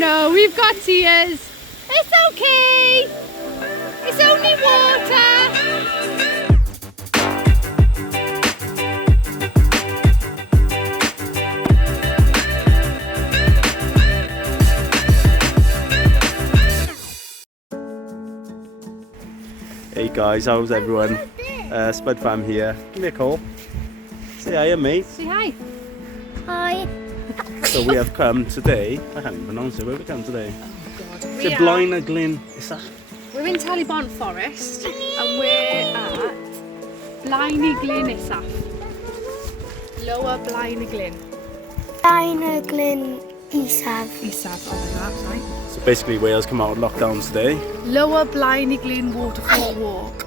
no, we've got tears. It's okay. It's only water. Hey guys, how's everyone? Spudfam here. Give me a call. Say hi, mate. Say hi. Hi. So we have come today. I can't even pronounce it. Where have we come today? Oh God. Is it Blaenau Glyn? Is that? We're in Talybont Forest and we're at Blaenau Glyn Isaf. Lower Blaenau Glyn. Blaenau Glyn Isaf. Isaf, oh my God, sorry. So basically Wales come out of lockdown today. Lower Blaenau Glyn Waterfall Walk.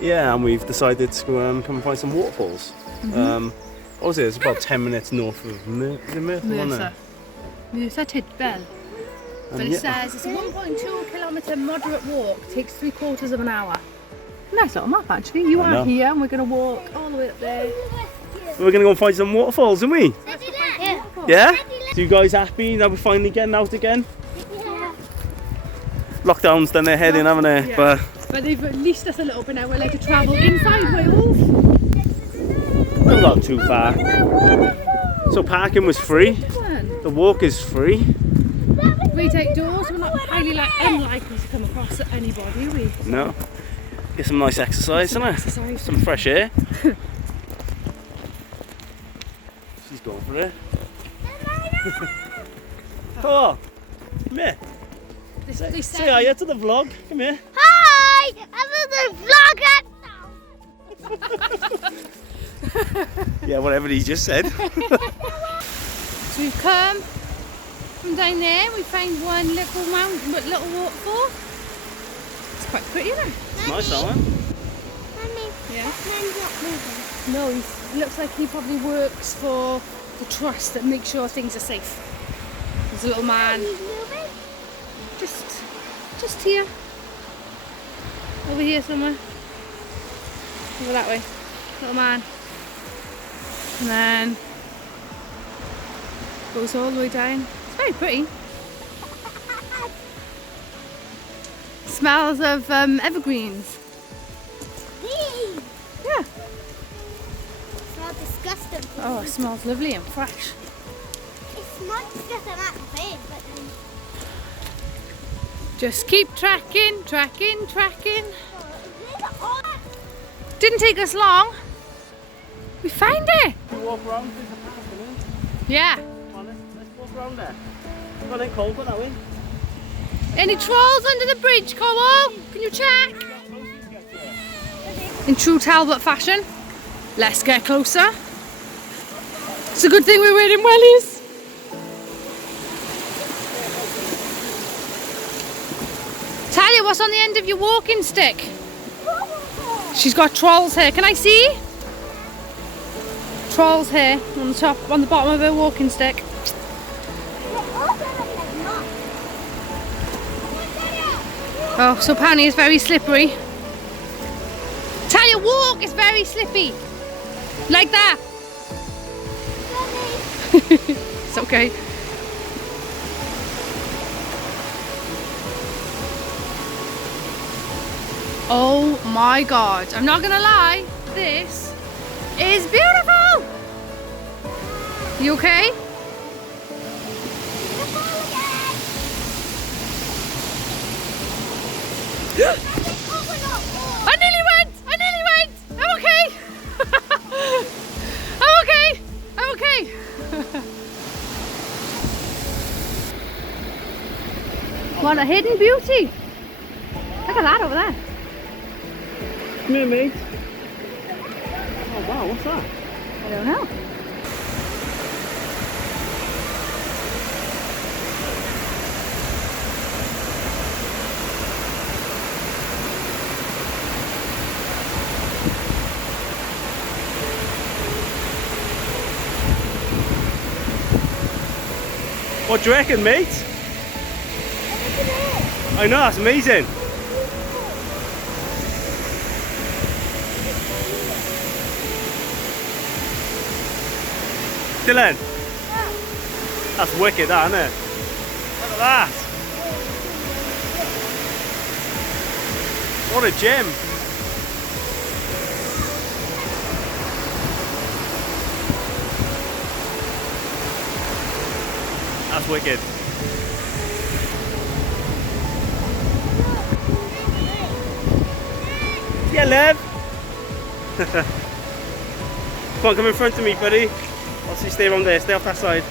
Yeah, and we've decided to come and find some waterfalls. What was it? It's about 10 minutes north of Merthyr Tydfil. But it says it's a 1.2 kilometre moderate walk, takes 3/4 of an hour. Nice little map actually. You are here and we're going to walk all the way up there. We're going to go and find some waterfalls, aren't we? Yeah. Yeah? So you guys happy that we're finally getting out again? Yeah. Lockdown's done their head in, haven't they? Yeah. But they've released us a little bit now. We're allowed to travel inside Wales. we've not gone too far. So parking was free. The walk is free. We take doors. We're not highly unlikely to come across anybody, are we? No. Get some nice exercise, isn't it? Some fresh air. She's going for it. Oh, come here. Say hi to the vlog. Come here. Hi! I'm in the vlog. Yeah, whatever he just said. So we've come from down there. We found one little waterfall. It's quite pretty, isn't it? It's nice, that one. Mummy, Yeah. Mum's not moving. No, he looks like he probably works for the trust that makes sure things are safe. There's a little man He's moving? just here. Over here somewhere. Over that way. Little man. And then goes all the way down. It's very pretty. Smells of evergreens. Hey! Yeah. Smells disgusting. Oh, it smells lovely and fresh. It smells disgusting at the face, but then... Just keep tracking. Didn't take us long. We found it. Walk around, there's a path, isn't it? Yeah. Come on, let's walk around there. Come on then, Cole, go that way. Any trolls under the bridge, Cole? Can you check? In true Talbot fashion, let's get closer. It's a good thing we're wearing wellies. Talia, what's on the end of your walking stick? She's got trolls here. Can I see? Trolls here on the bottom of her walking stick. Oh, so apparently it's very slippery. Talia, walk! It's very slippy. Like that. It's okay. Oh my God. I'm not gonna lie. This is beautiful. You okay? I nearly went! I'm okay! I'm okay! What a hidden beauty! Look at that over there. Come here, mate. Oh wow, what's that? I don't know. What do you reckon, mate? I know, that's amazing. Dylan, that's wicked, that, isn't it? at that. What a gem. That's wicked. Yeah, love. Come on, come in front of me, buddy. I'll see, stay around there, stay off that side.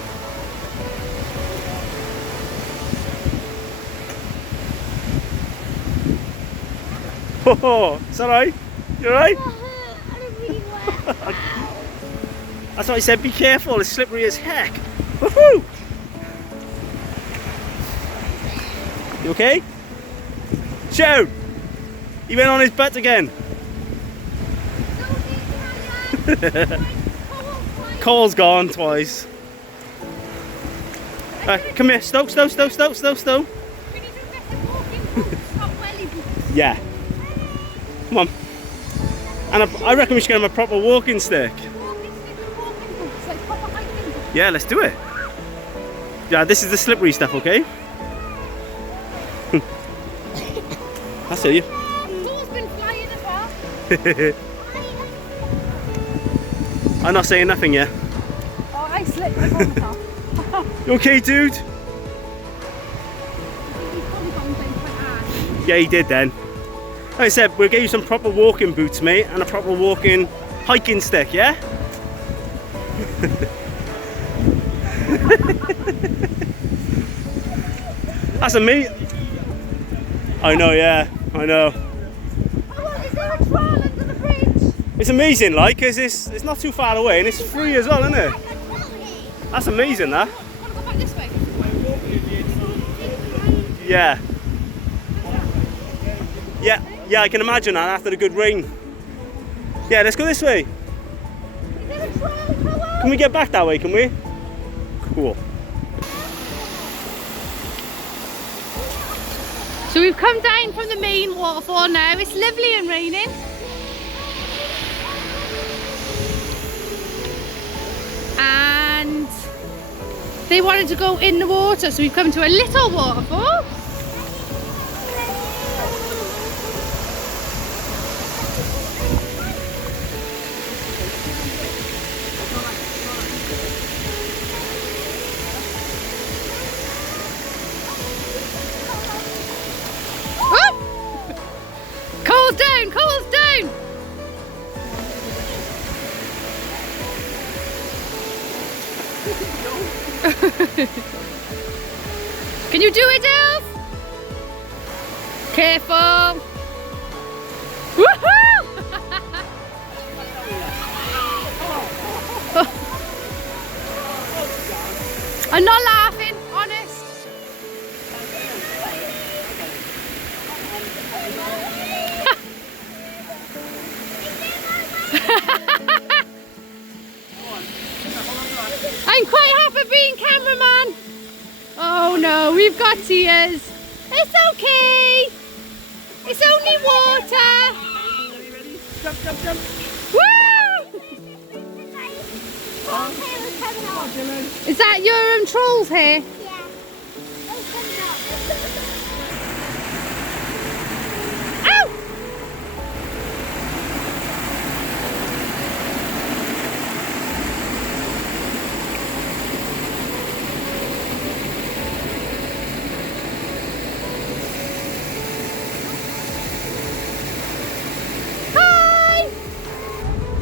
Oh, it's alright. You alright? I don't really want. That's why I said be careful, it's slippery as heck. Woohoo! You okay? Show! He went on his butt again. Cole's gone twice. Come here, stow. We need to get the walking boots, not welly boots. Yeah. Come on. And I reckon we should get him a proper walking stick. Walking stick and walking boots, like proper hiking boots. Yeah, let's do it. Yeah, this is the slippery stuff, okay? That's it. Door's been flying as well. I'm not saying nothing yet. Oh, I slipped my helmet off. You okay, dude? Yeah, he did then. Like I said, we'll get you some proper walking boots, mate, and a proper walking hiking stick, yeah? That's amazing. I know, yeah, I know. Oh, is there a trawl under the bridge? It's amazing, like, because it's not too far away and it's free as well, isn't it? That's amazing, that. Want to go back this way? Yeah. Yeah, I can imagine that after the good rain. Yeah, let's go this way. Is there a trawl? Hello? Can we get back that way, can we? Cool. So we've come down from the main waterfall now. It's lovely and raining. And they wanted to go in the water, so we've come to a little waterfall. Cole's down! Cole's down! Can you do it, Elf? Careful! Woohoo! I'm not laughing, honest. I'm quite happy being cameraman. Oh no, we've got tears. It's okay. It's only water. Jump, jump, jump. Woo! Is that your troll's hair? Ow!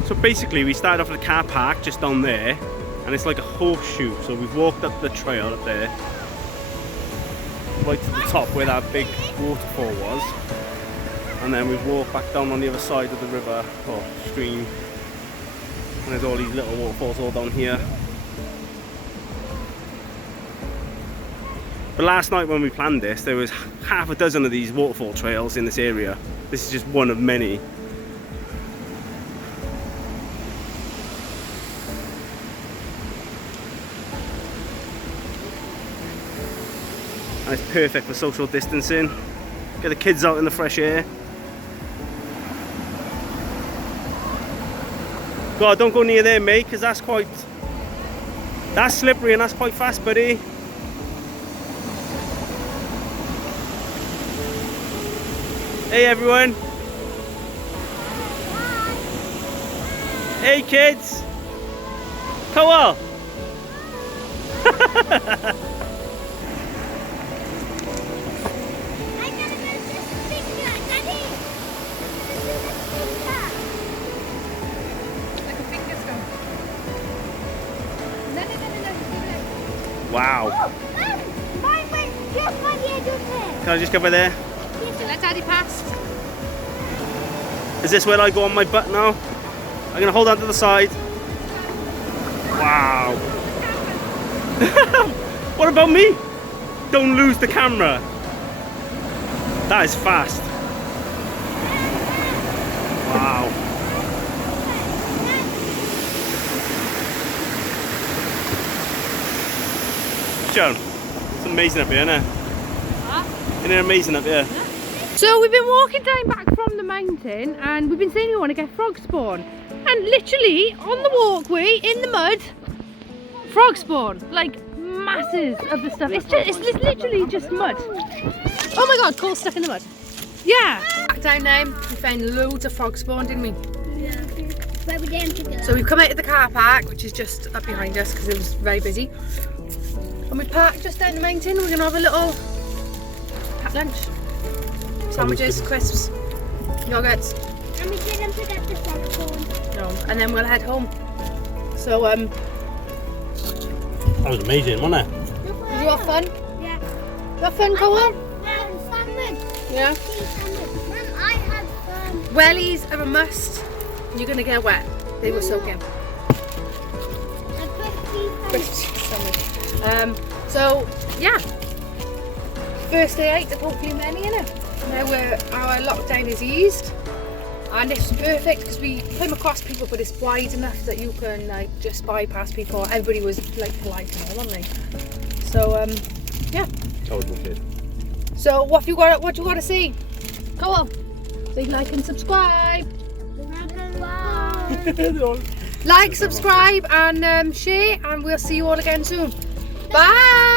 So basically we started off at the car park just down there and it's like a horseshoe, so we've walked up the trail up there right to the top where that big waterfall was, and then we've walked back down on the other side of the river or stream, and there's all these little waterfalls all down here. But last night when we planned this, there was half a dozen of these waterfall trails in this area. This is just one of many. And it's perfect for social distancing. Get the kids out in the fresh air. God, don't go near there, mate, because that's slippery and that's quite fast, buddy. Hey everyone. Hey kids. Cowell. Wow. Mine went just by the edge of it. Can I just go by there? Let Daddy pass. Is this where I go on my butt now? I'm gonna hold on to the side. Wow. What about me? Don't lose the camera. That is fast. Wow. Joan, it's amazing up here, isn't it? Isn't it amazing up here? So we've been walking down back from the mountain and we've been saying we want to get frog spawn. And literally on the walkway in the mud, frog spawn. Like masses of the stuff. It's literally just mud. Oh my god, Cole's stuck in the mud. Yeah. Back down now, we found loads of frog spawn, didn't we? Yeah. Where we didn't pick it up. So we've come out of the car park, which is just up behind us because it was very busy. And we parked just down the mountain. We're going to have a little packed lunch. Sandwiches, crisps, yogurts. And we didn't pick up the frog spawn. No, and then we'll head home. So, that was amazing, wasn't it? did you have fun? Yeah. You have fun, Cole? Salmon. Yeah. Mum, I had fun. Wellies are a must. You're going to get wet. They were soaking. So yeah, first day out of hopefully many, innit? Now our lockdown is eased and it's perfect because we came across people, but it's wide enough that you can like just bypass people. Everybody was like polite and all, weren't they? So yeah. That was wicked. So what you got to see? Go on. Say like and subscribe. Like, subscribe and share, and we'll see you all again soon. Bye!